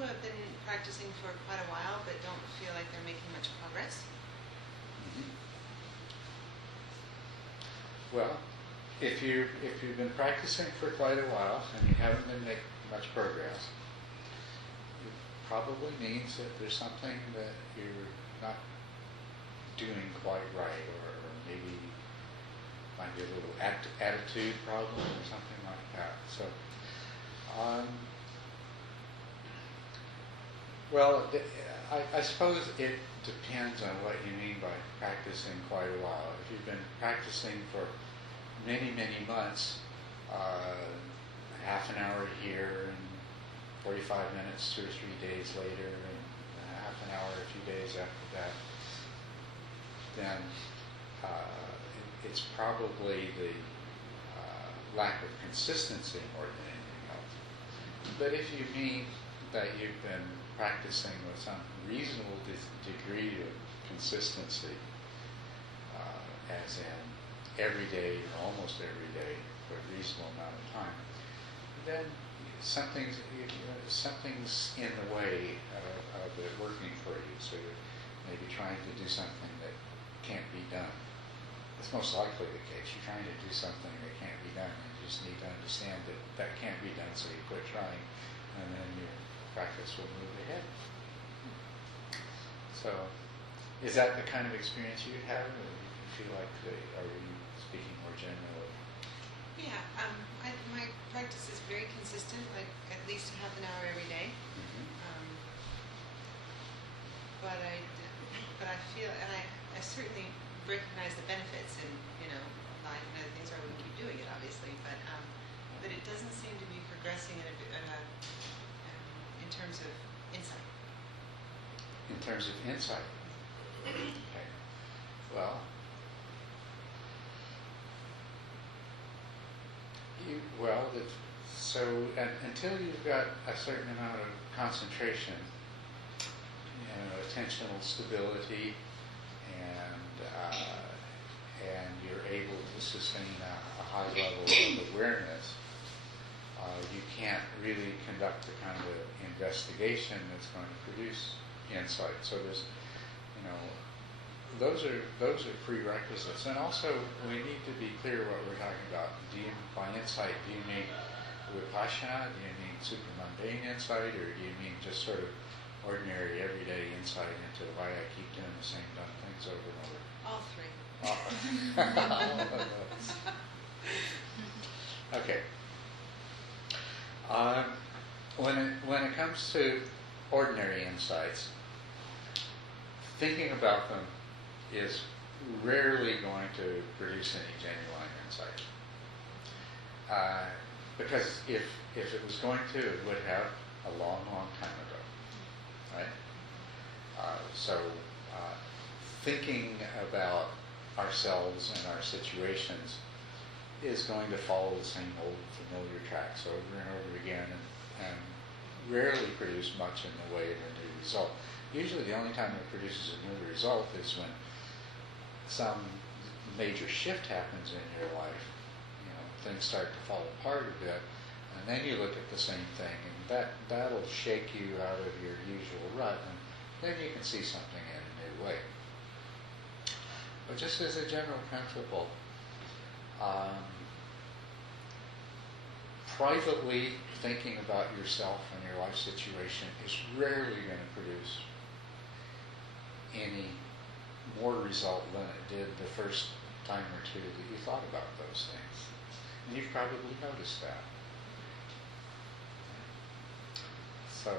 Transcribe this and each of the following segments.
who have been practicing for quite a while but don't feel like they're making much progress? Mm-hmm. Well, if you've been practicing for quite a while and you haven't been making much progress, it probably means that there's something that you're not doing quite right, or maybe might be a little attitude problem or something like that. So, well, I suppose it depends on what you mean by practicing quite a while. If you've been practicing for many, many months, half an hour here and 45 minutes 2 or 3 days later and half an hour a few days after that, then it's probably the lack of consistency more than anything else. But if you mean that you've been practicing with some reasonable degree of consistency, as in every day or almost every day for a reasonable amount of time, then something's in the way of it working for you. So you're maybe trying to do something that can't be done. It's most likely the case. You're trying to do something that can't be done, and you just need to understand that that can't be done, so you quit trying, and then your practice will move ahead. So, is that the kind of experience you have, or do you feel like, are you speaking more generally? Yeah, my practice is very consistent, like at least half an hour every day. Mm-hmm. But I feel, and I certainly recognize the benefits in life and other things, or I wouldn't keep doing it, obviously. But it doesn't seem to be progressing in terms of insight. In terms of insight. Okay. Well, until you've got a certain amount of concentration, attentional stability, and you're able to sustain a high level of awareness, you can't really conduct the kind of investigation that's going to produce insight. So there's, those are prerequisites. And also, we need to be clear what we're talking about. By insight, do you mean vipassana? Do you mean supramundane insight? Or do you mean just sort of ordinary, everyday insight into why I keep doing the same dumb things over and over? All three. Okay. When it comes to ordinary insights, thinking about them is rarely going to produce any genuine insight. Because if it was going to, it would have a long, long time ago, right? Thinking about ourselves and our situations is going to follow the same old familiar tracks over and over again, and rarely produce much in the way of a new result. Usually the only time it produces a new result is when some major shift happens in your life. Things start to fall apart a bit, and then you look at the same thing, and that'll shake you out of your usual rut, and then you can see something in a new way. But just as a general principle, privately thinking about yourself and your life situation is rarely going to produce any more result than it did the first time or two that you thought about those things. And you've probably noticed that. So,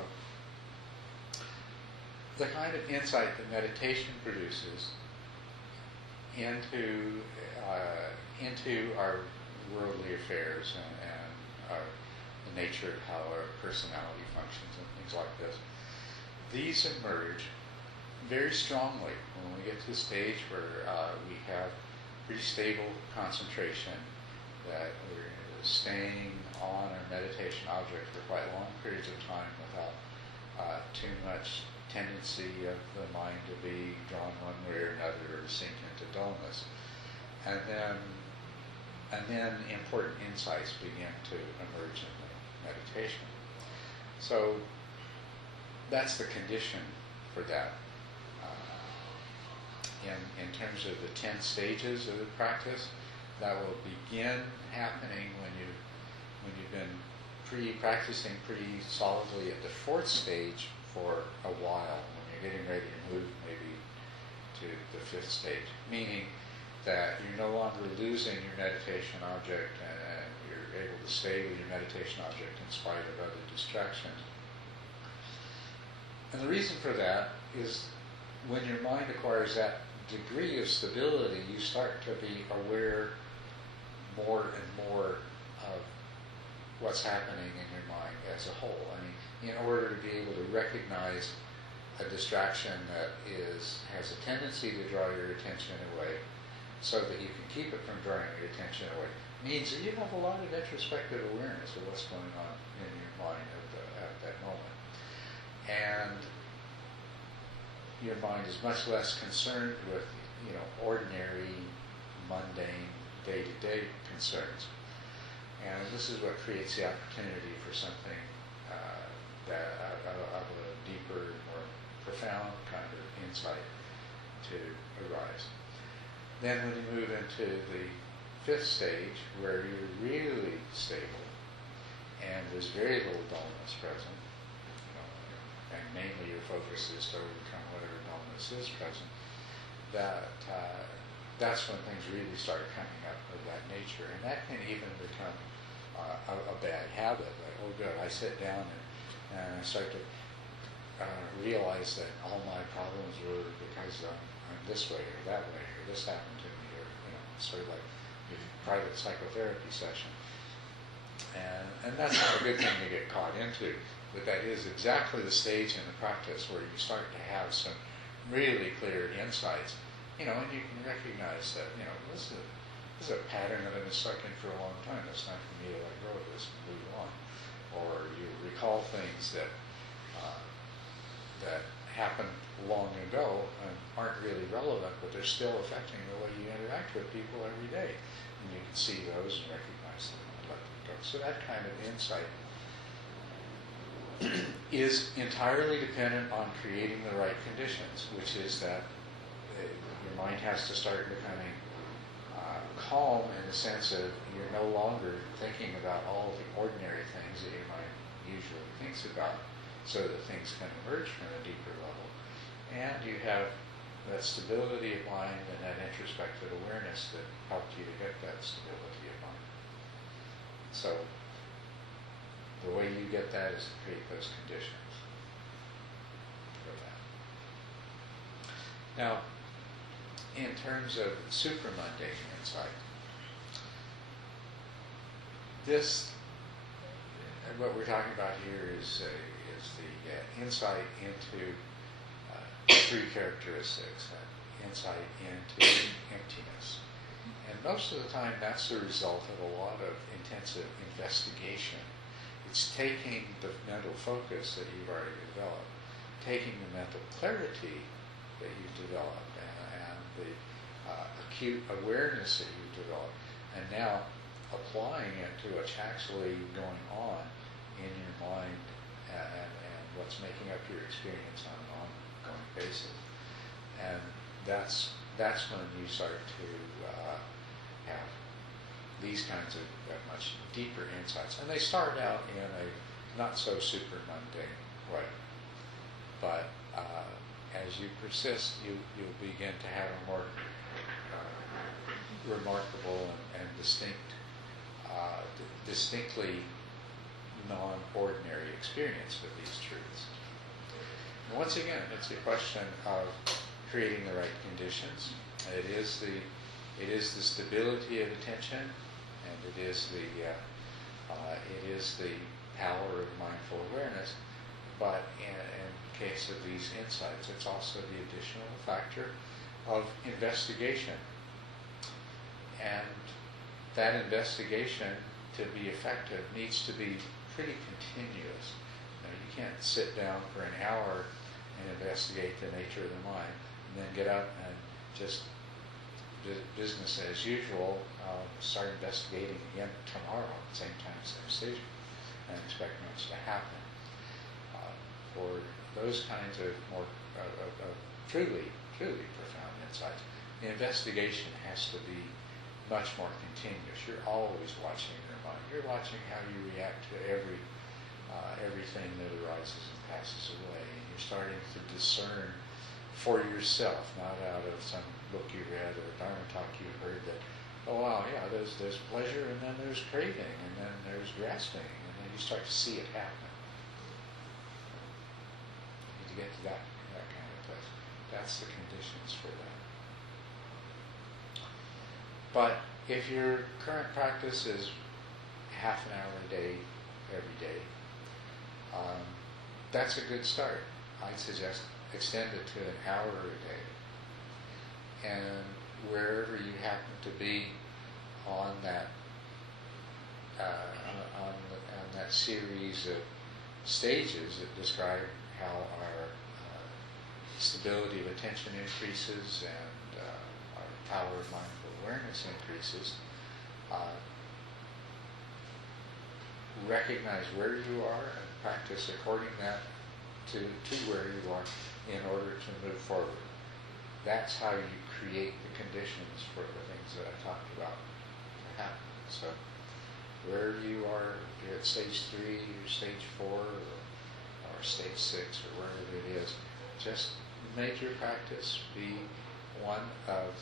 the kind of insight that meditation produces into our worldly affairs and the nature of how our personality functions and things like this, these emerge very strongly when we get to the stage where we have pretty stable concentration, that we're staying on our meditation object for quite long periods of time without too much tendency of the mind to be drawn one way or another or sink into dullness. And then important insights begin to emerge in the meditation. So that's the condition for that. In terms of the 10 stages of the practice, that will begin happening when you've been practicing pretty solidly at the 4th stage for a while, when you're getting ready to move maybe to the 5th stage, meaning that you're no longer losing your meditation object and you're able to stay with your meditation object in spite of other distractions. And the reason for that is when your mind acquires that degree of stability, you start to be aware more and more of what's happening in your mind as a whole. I mean, in order to be able to recognize a distraction that has a tendency to draw your attention away so that you can keep it from drawing your attention away, means that you have a lot of introspective awareness of what's going on in your mind at that moment. And your mind is much less concerned with, ordinary, mundane, day-to-day concerns. And this is what creates the opportunity for something of a deeper, more profound kind of insight to arise. Then when you move into the 5th stage, where you're really stable, and there's very little dullness present, and mainly your focus is to overcome whatever dullness is present, that's when things really start coming up of that nature. And that can even become a bad habit. Like, oh good, I sit down and I start to realize that all my problems were because I'm this way or that way, or this happened to me, or sort of like a private psychotherapy session. And that's not a good thing to get caught into, but that is exactly the stage in the practice where you start to have some really clear insights, and you can recognize that, this is a pattern that I've been stuck in for a long time. It's time for me to let go of this and move on. Or you recall things that happened long ago and aren't really relevant, but they're still affecting the way you interact with people every day. And you can see those and recognize them and let them go. So that kind of insight is entirely dependent on creating the right conditions, which is that your mind has to start becoming calm in the sense of you're no longer thinking about all the ordinary things that your mind usually thinks about, so that things can emerge from a deeper level. And you have that stability of mind and that introspective awareness that helped you to get that stability of mind. So the way you get that is to create those conditions for that. Now, in terms of supramundane insight, what we're talking about here is the insight into 3 characteristics, insight into emptiness. And most of the time that's the result of a lot of intensive investigation. It's taking the mental focus that you've already developed, taking the mental clarity that you've developed, and the acute awareness that you've developed, and now applying it to what's actually going on in your mind and what's making up your experience on an ongoing basis. And that's when you start to have these kinds of much deeper insights. And they start out in a not so super mundane way. But as you persist, you'll begin to have a more remarkable and distinctly non-ordinary experience with these truths. And once again, it's a question of creating the right conditions. It is the stability of attention, and it is the power of mindful awareness. But in case of these insights, it's also the additional factor of investigation. And that investigation, to be effective, needs to be pretty continuous. You can't sit down for an hour and investigate the nature of the mind, and then get up and just business as usual, start investigating again tomorrow at the same time, same station, and expect much to happen. For those kinds of more of truly profound insights. The investigation has to be much more continuous. You're always watching your mind. You're watching how you react to everything that arises and passes away. And you're starting to discern for yourself, not out of some book you read or a Dharma talk you heard that, oh wow, yeah, there's pleasure and then there's craving and then there's grasping and then you start to see it happen. You need to get to that kind of place. That's the conditions for that. But if your current practice is half an hour a day, every day, that's a good start. I'd suggest extend it to an hour a day. And wherever you happen to be on that on that series of stages that describe how our stability of attention increases and our power of mindful awareness increases, recognize where you are and practice according to where you are in order to move forward. That's how you create the conditions for the things that I talked about to happen. So wherever you are, if you're at stage 3 or stage 4 or stage 6 or wherever it is, just make your practice be one of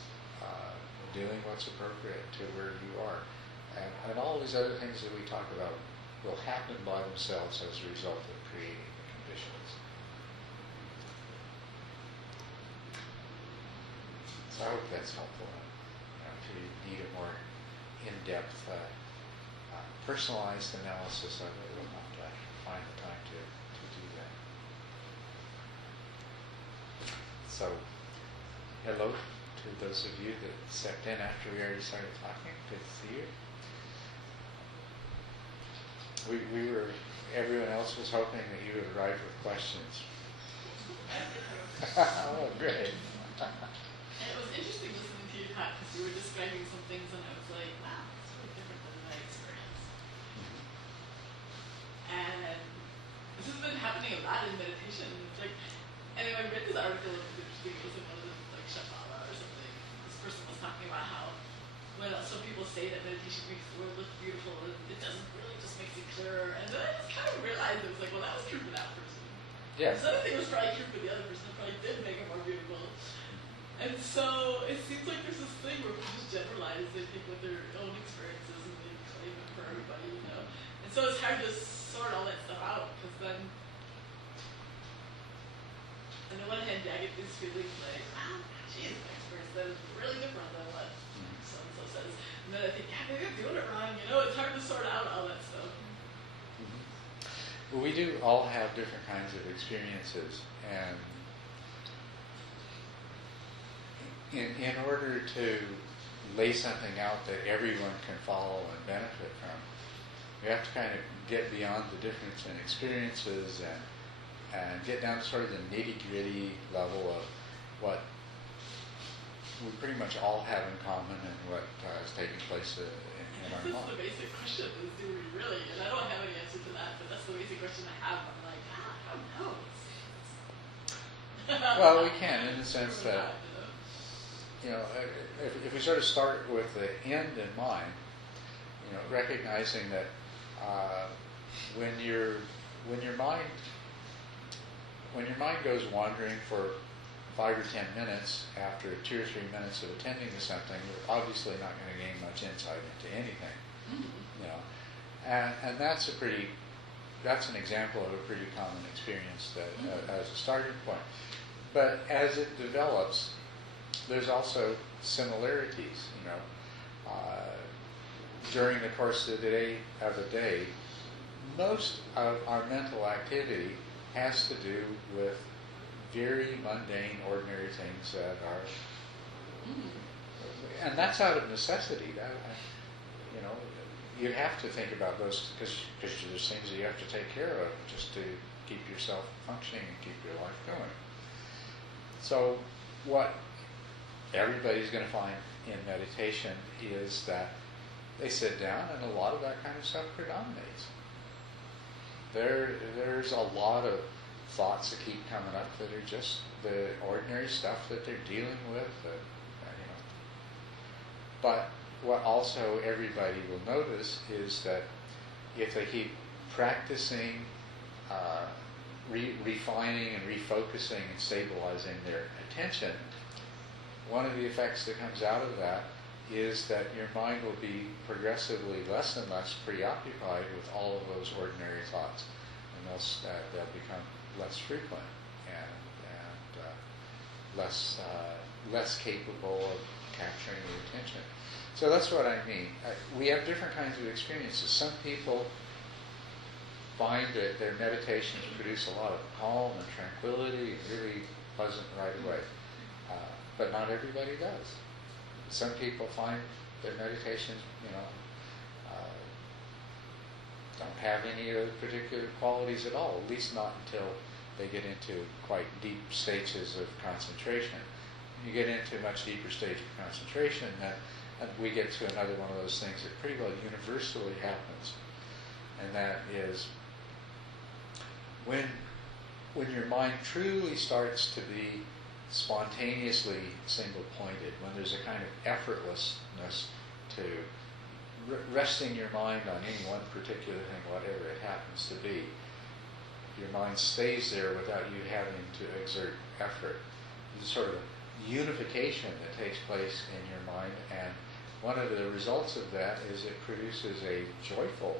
doing what's appropriate to where you are. And all these other things that we talk about will happen by themselves as a result of creating the conditions. So I hope that's helpful. If you need a more in-depth, personalized analysis of it, we'll have to find the time to do that. So, hello to those of you that stepped in after we already started talking. Good to see you. Everyone else was hoping that you would arrive with questions. Oh, great. And it was interesting listening to you talk because you were describing some things and I was like, wow, it's really different than my experience. And this has been happening a lot in meditation. It's like, and then I read this article, it was interesting, it was in one of the, like, Shambhala or something. This person was talking about how when some people say that meditation makes the world look beautiful, it doesn't really, just makes it clearer. And then I just kind of realized, it was like, well, that was true for that person. Yeah. This other thing was probably true for the other person. It probably did make it more beautiful. And so it seems like there's this thing where people just generalize, they think with their own experiences and they claim it for everybody, you know. And so it's hard to sort all that stuff out because then, on the one hand, I get these feelings like, wow, geez, my experience that is really different than what so-and-so says. And then I think, yeah, maybe I'm doing it wrong, you know. It's hard to sort out all that stuff. Well, we do all have different kinds of experiences, and in order to lay something out that everyone can follow and benefit from, we have to kind of get beyond the difference in experiences and get down to sort of the nitty-gritty level of what we pretty much all have in common and what is taking place in our That's mind. the basic question, is do we really? And I don't have any answer to that, but that's the basic question I have. I'm like, I don't know. Well, we can, in the sense that, if we sort of start with the end in mind, recognizing that when your mind goes wandering for 5 or 10 minutes after 2 or 3 minutes of attending to something, you're obviously not going to gain much insight into anything. And that's an example of a pretty common experience that as a starting point. But as it develops, there's also similarities. During the course of the day, most of our mental activity has to do with very mundane, ordinary things that are, and that's out of necessity. You have to think about those because there's things that you have to take care of just to keep yourself functioning and keep your life going. So what everybody's going to find in meditation is that they sit down and a lot of that kind of stuff predominates. There's a lot of thoughts that keep coming up that are just the ordinary stuff that they're dealing with. But what also everybody will notice is that if they keep practicing refining and refocusing and stabilizing their attention, one of the effects that comes out of that is that your mind will be progressively less and less preoccupied with all of those ordinary thoughts, and they'll become less frequent and less capable of capturing the attention. So that's what I mean. We have different kinds of experiences. Some people find that their meditations produce a lot of calm and tranquility, really pleasant right away. But not everybody does. Some people find their meditations, don't have any of the particular qualities at all, at least not until they get into quite deep stages of concentration. When you get into a much deeper stage of concentration, and we get to another one of those things that pretty well universally happens, and that is when your mind truly starts to be spontaneously single-pointed, when there's a kind of effortlessness to resting your mind on any one particular thing, whatever it happens to be. Your mind stays there without you having to exert effort. There's sort of a unification that takes place in your mind, and one of the results of that is it produces a joyful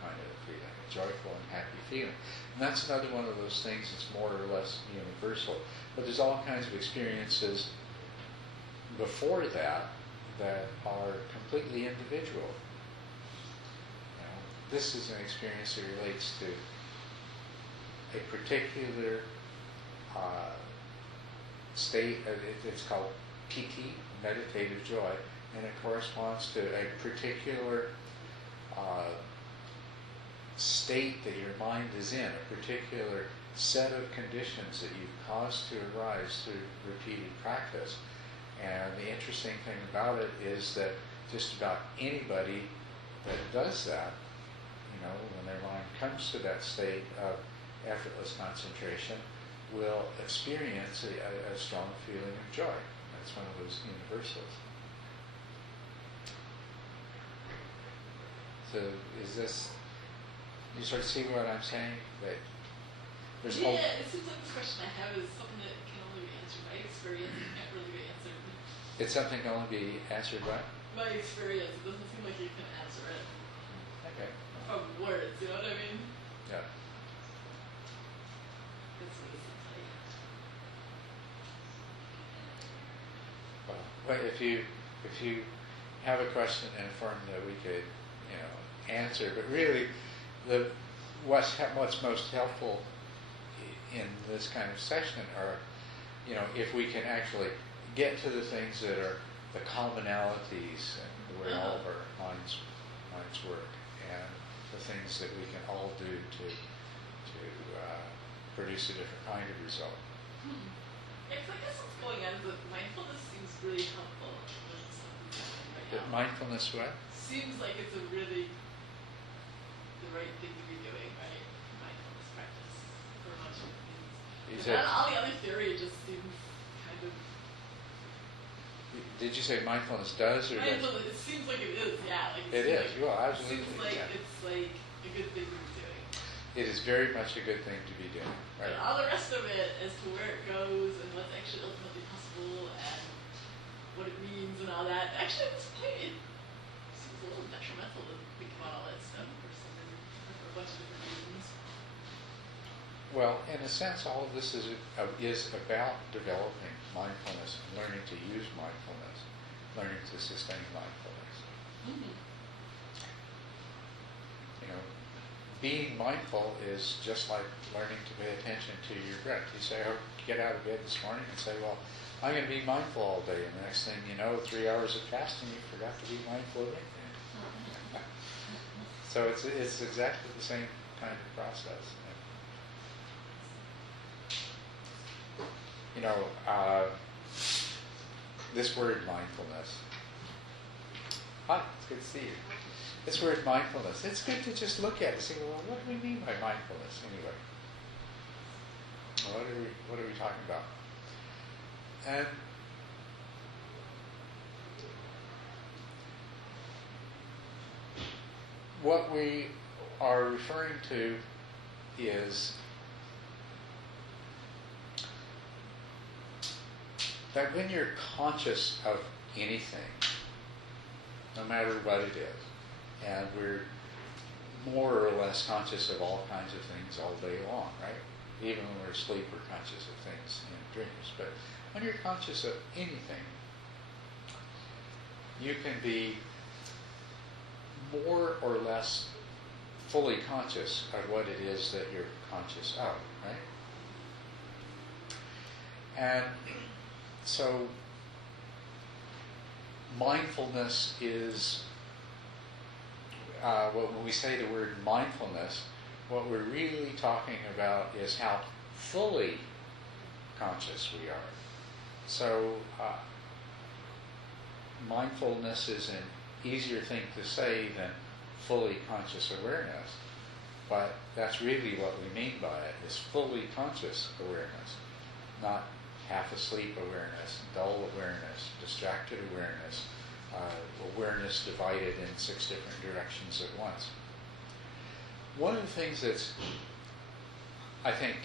kind of feeling, a joyful and happy feeling. And that's another one of those things that's more or less universal. But there's all kinds of experiences before that that are completely individual. This is an experience that relates to a particular state. It's called PT, meditative joy, and it corresponds to a particular state that your mind is in, a particular set of conditions that you've caused to arise through repeated practice. And the interesting thing about it is that just about anybody that does that, when their mind comes to that state of effortless concentration, will experience a strong feeling of joy. That's one of those universals. So is this, you sort of see what I'm saying? That there's it seems like this question I have is something that can only be answered by experience. It can't really be answered. It's something that can only be answered by? By experience. It doesn't seem like you can answer it. Okay. From words, you know what I mean? Yeah. That's what it seems like. Well, if you have a question in a form that we could, answer, but really, what's most helpful in this kind of session are, if we can actually get to the things that are the commonalities and where all of our minds work, and the things that we can all do to produce a different kind of result. Yeah, 'cause I guess what's going on is that mindfulness seems really helpful. But mindfulness what? Seems like it's the right thing to be doing, right? Mindfulness practice for a bunch of things. And all the other theory just seems kind of... Did you say mindfulness does or mindfulness, it seems like it is, yeah. Like it is, well, absolutely. It seems like it's like a good thing to be doing. It is very much a good thing to be doing. Right? But all the rest of it as to where it goes and what's actually ultimately possible and what it means and all that, actually at this point it seems a little detrimental to think about all that stuff for a bunch of different reasons. Well, in a sense, all of this is about developing mindfulness, learning to use mindfulness, learning to sustain mindfulness. Mm-hmm. Being mindful is just like learning to pay attention to your breath. You say, get out of bed this morning and say, well, I'm going to be mindful all day. And the next thing you know, 3 hours of fasting, you forgot to be mindful of anything. So it's exactly the same kind of process. This word mindfulness. Hi, it's good to see you. This word mindfulness, it's good to just look at it and say, well, what do we mean by mindfulness anyway? are we talking about? And what we are referring to is that when you're conscious of anything, no matter what it is, and we're more or less conscious of all kinds of things all day long, right? Even when we're asleep, we're conscious of things in dreams. But when you're conscious of anything, you can be more or less fully conscious of what it is that you're conscious of, right? And so mindfulness is, when we say the word mindfulness, what we're really talking about is how fully conscious we are. So mindfulness is an easier thing to say than fully conscious awareness, but that's really what we mean by it, is fully conscious awareness, not half asleep awareness, dull awareness, distracted awareness, awareness divided in 6 different directions at once. One of the things that's, I think,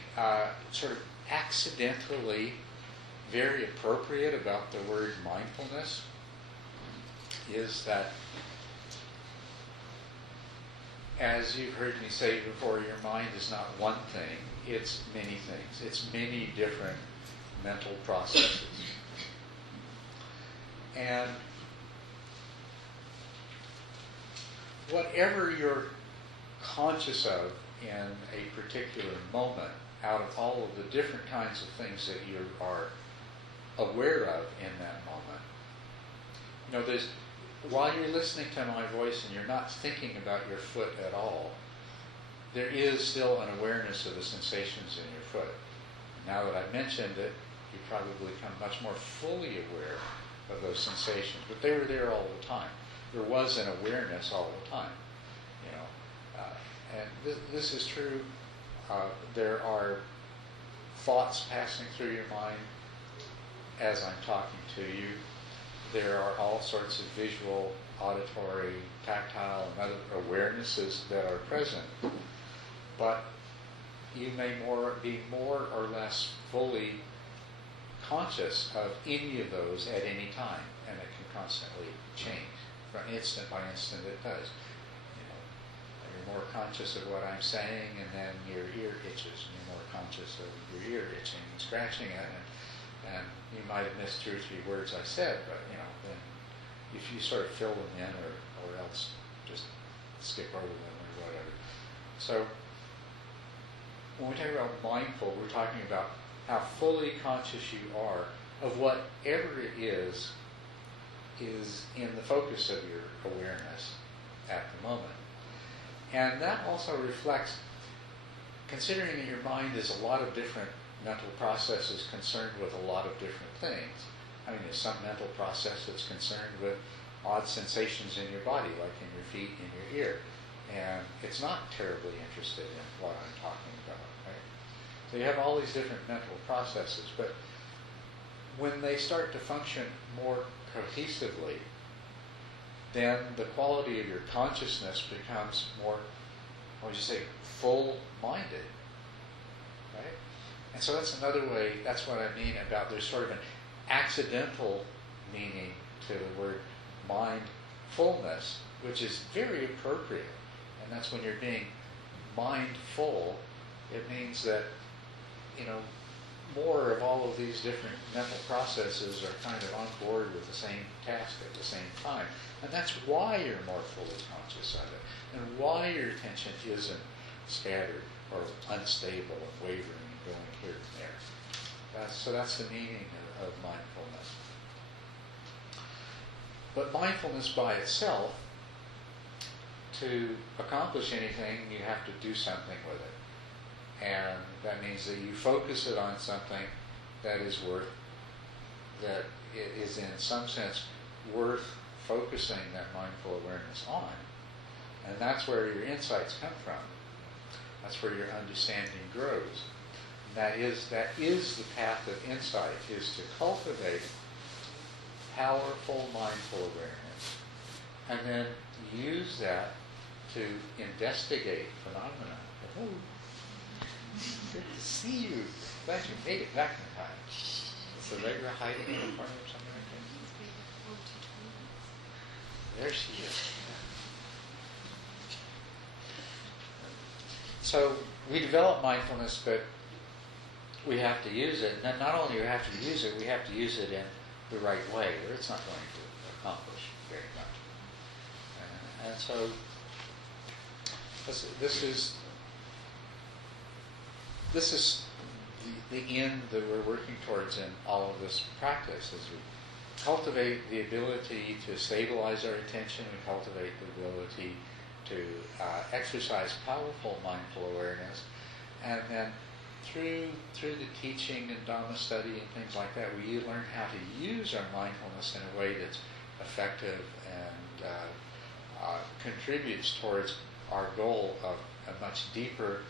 sort of accidentally very appropriate about the word mindfulness is that, as you've heard me say before, your mind is not one thing, it's many things. It's many different mental processes. And whatever you're conscious of in a particular moment, out of all of the different kinds of things that you are aware of in that moment, you know, while you're listening to my voice and you're not thinking about your foot at all, there is still an awareness of the sensations in your foot. Now that I've mentioned it, you probably become much more fully aware of those sensations. But they were there all the time. There was an awareness all the time. You know, and this is true. There are thoughts passing through your mind as I'm talking to you. There are all sorts of visual, auditory, tactile, and other awarenesses that are present. But you may be more or less fully conscious of any of those at any time, and it can constantly change. From instant by instant it does. You know, you're more conscious of what I'm saying, and then your ear itches, and you're more conscious of your ear itching and scratching it, and you might have missed 2 or 3 words I said, but you know, then if you sort of fill them in, or else just skip over them or whatever. So when we talk about mindful, we're talking about how fully conscious you are of whatever it is in the focus of your awareness at the moment. And that also reflects, considering that your mind is a lot of different mental processes concerned with a lot of different things. I mean, there's some mental process that's concerned with odd sensations in your body, like in your feet, in your ear. And it's not terribly interested in what I'm talking about, right? So you have all these different mental processes, but when they start to function more cohesively, then the quality of your consciousness becomes more, what would you say, full-minded, right? And so that's another way, that's what I mean about there's sort of an accidental meaning to the word mindfulness, which is very appropriate. And that's when you're being mindful, it means that, you know, more of all of these different mental processes are kind of on board with the same task at the same time. And that's why you're more fully conscious of it, and why your attention isn't scattered or unstable and wavering and going here and there. So that's the meaning of mindfulness. But mindfulness by itself, to accomplish anything, you have to do something with it. And that means that you focus it on something that is in some sense worth focusing that mindful awareness on. And that's where your insights come from. That's where your understanding grows. that is the path of insight, is to cultivate powerful mindful awareness, and then use that to investigate phenomena. Oh, good to see you. Glad you made it back in time. Is the regular hiding in the corner or something like that? There she is. So we develop mindfulness, but we have to use it. And then not only do we have to use it, we have to use it in the right way, or it's not going to accomplish very much. And so this is the end that we're working towards in all of this practice, as we cultivate the ability to stabilize our attention, we cultivate the ability to exercise powerful mindful awareness, and then through the teaching and Dhamma study and things like that, we learn how to use our mindfulness in a way that's effective and contributes towards our goal of a much deeper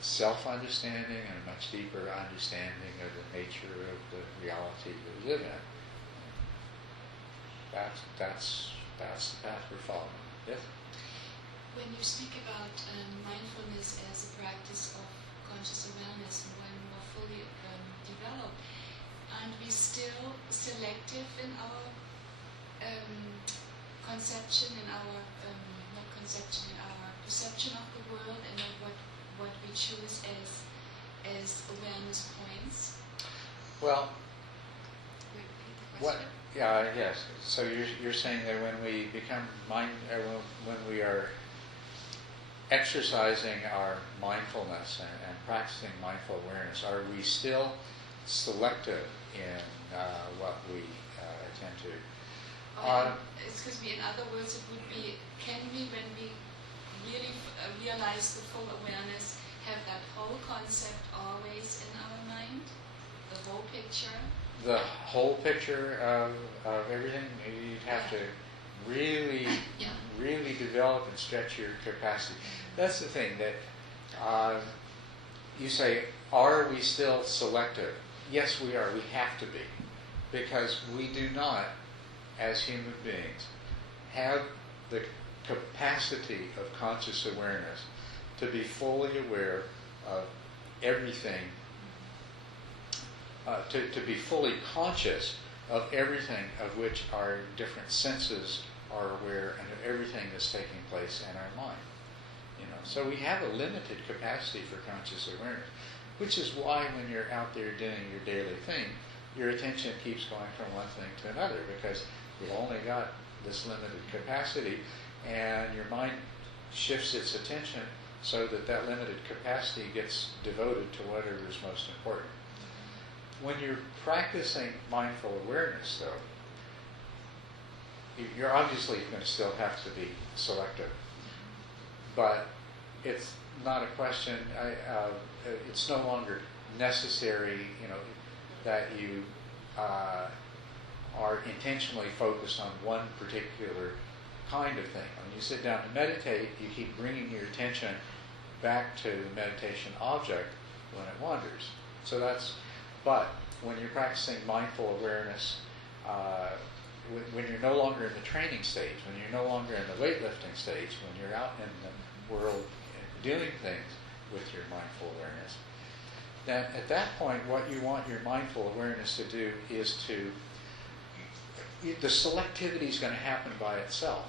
self-understanding and a much deeper understanding of the nature of the reality that we live in. That's the path we're following. Yes? When you speak about mindfulness as a practice of conscious awareness and when more fully developed, aren't we still selective in our conception, in our not conception, in our perception of the world, and of what we choose as awareness points? Well, Repeat the what? question. Yes. So you're saying that when we become when we are exercising our mindfulness and practicing mindful awareness, are we still selective in what we attend to? Excuse me, in other words, it would be, can we, when we really realize the full awareness, have that whole concept always in our mind? The whole picture? The whole picture of everything, you'd have to really develop and stretch your capacity. That's the thing, that you say, are we still selective? Yes, we are. We have to be. Because we do not, as human beings, have the capacity of conscious awareness to be fully aware of everything, to be fully conscious of everything of which our different senses are aware, and of everything that's taking place in our mind. So we have a limited capacity for conscious awareness, which is why when you're out there doing your daily thing, your attention keeps going from one thing to another, because you've only got this limited capacity, and your mind shifts its attention so that that limited capacity gets devoted to whatever is most important. When you're practicing mindful awareness, though, you're obviously going to still have to be selective. But it's not a question, it's no longer necessary, that you are intentionally focused on one particular kind of thing. When you sit down to meditate, you keep bringing your attention back to the meditation object when it wanders. But when you're practicing mindful awareness, when you're no longer in the training stage, when you're no longer in the weightlifting stage, when you're out in the world doing things with your mindful awareness, then at that point what you want your mindful awareness to do is the selectivity is going to happen by itself.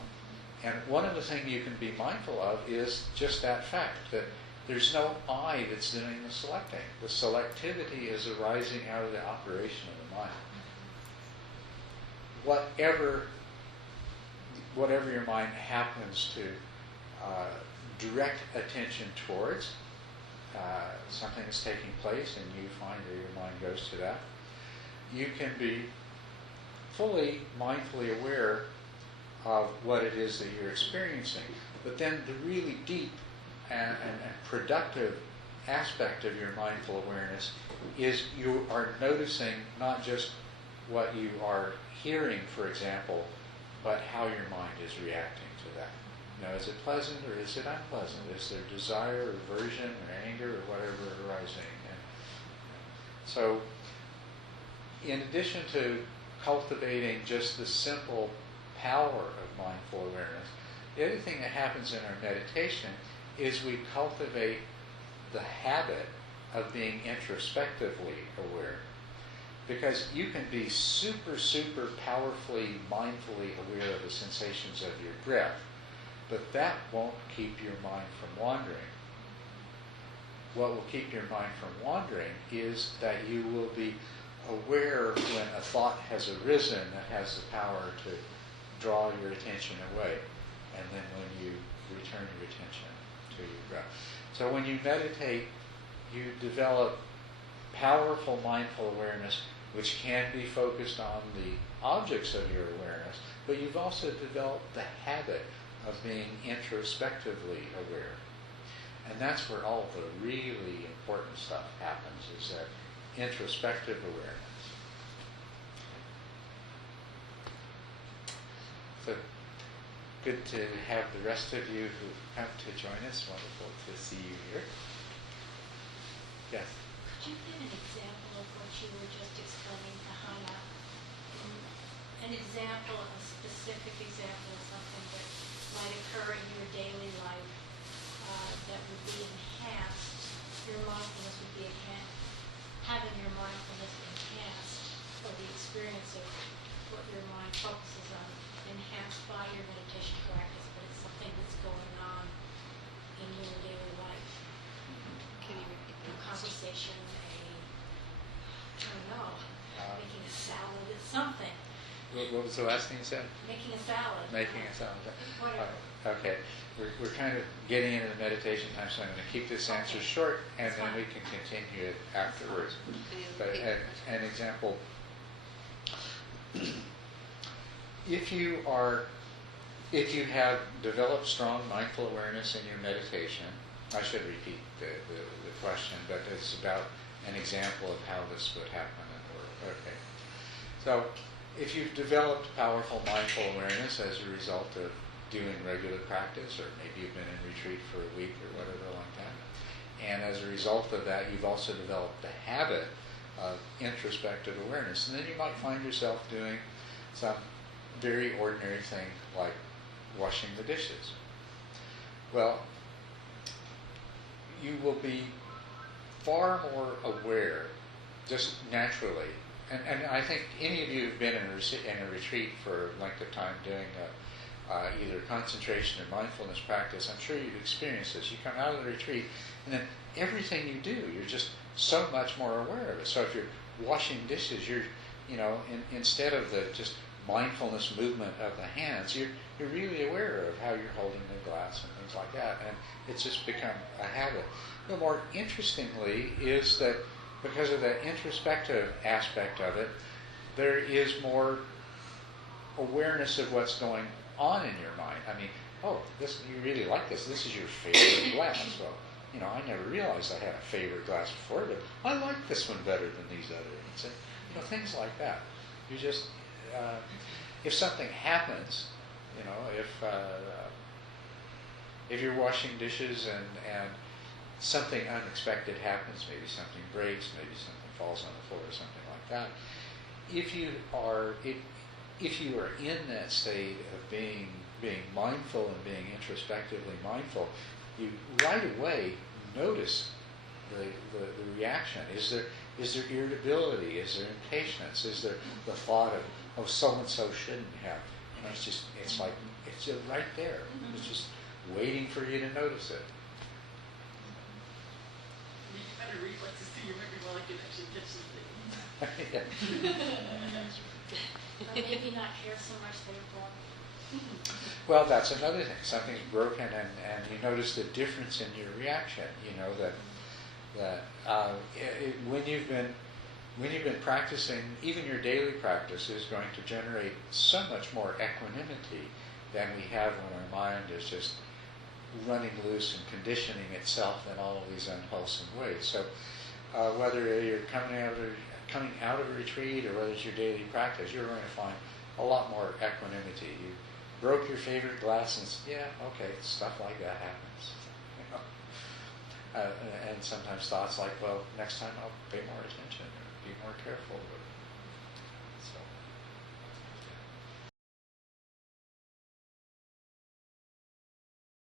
And one of the things you can be mindful of is just that fact, that there's no I that's doing the selecting. The selectivity is arising out of the operation of the mind. Whatever your mind happens to direct attention towards, something is taking place and you find that your mind goes to that, you can be fully mindfully aware of what it is that you're experiencing. But then the really deep and productive aspect of your mindful awareness is you are noticing not just what you are hearing, for example, but how your mind is reacting to that. You know, is it pleasant or is it unpleasant? Is there desire, aversion, or anger, or whatever arising? And so, in addition to cultivating just the simple power of mindful awareness, the other thing that happens in our meditation is we cultivate the habit of being introspectively aware. Because you can be super, super powerfully, mindfully aware of the sensations of your breath, but that won't keep your mind from wandering. What will keep your mind from wandering is that you will be aware when a thought has arisen that has the power to draw your attention away, and then when you return your attention to your breath. So when you meditate, you develop powerful mindful awareness which can be focused on the objects of your awareness, but you've also developed the habit of being introspectively aware. And that's where all the really important stuff happens, is that introspective awareness. So good to have the rest of you who've come to join us. Wonderful to see you here. Yes? Could you give an example of what you were just explaining to Hannah? An example, a specific example of something that might occur in your daily life that would be enhanced, your mindfulness would be enhanced, having your mindfulness enhanced, or the experience of what your mind focuses on, enhanced by your meditation practice, but it's something that's going on in your daily life. Can you repeat A that? conversation, I don't know, making a salad, it's something. What was the last thing you said? Making a salad. Making a salad. Whatever. Okay. We're kind of getting into the meditation time, so I'm going to keep this answer short, and then we can continue it afterwards. But an example, if you have developed strong mindful awareness in your meditation, I should repeat the question, but it's about an example of how this would happen in the world. Okay. So, if you've developed powerful mindful awareness as a result of doing regular practice, or maybe you've been in retreat for a week or whatever like that, and as a result of that, you've also developed the habit of introspective awareness, and then you might find yourself doing some very ordinary thing like washing the dishes. Well, you will be far more aware, just naturally, and I think any of you who've been in a retreat for a length of time doing either concentration or mindfulness practice, I'm sure you've experienced this. You come out of the retreat, and then everything you do, you're just so much more aware of it. So if you're washing dishes, you're, instead of the just mindfulness movement of the hands, you're really aware of how you're holding the glass and things like that, and it's just become a habit. The more interestingly is that because of that introspective aspect of it, there is more awareness of what's going on in your mind. I mean, you really like this. This is your favorite glass. Well, I never realized I had a favorite glass before, but I like this one better than these other ones. And, things like that. You just, if something happens, if you're washing dishes and something unexpected happens, maybe something breaks, maybe something falls on the floor or something like that, if you are in that state of being mindful and being introspectively mindful, you right away notice the reaction. Is there irritability? Is there impatience? Is there the thought of so and so shouldn't have? It's just right there. It's just waiting for you to notice it. You better reflexes to your memory while I can actually catch something. But maybe not care so much that it broke. Well, that's another thing. Something's broken, and you notice the difference in your reaction. When you've been practicing, even your daily practice is going to generate so much more equanimity than we have when our mind is just running loose and conditioning itself in all of these unwholesome ways. So, whether you're coming out of a retreat or whether it's your daily practice, you're going to find a lot more equanimity. broke your favorite glass, and yeah, okay, stuff like that happens. You know? And sometimes thoughts like, well, next time I'll pay more attention.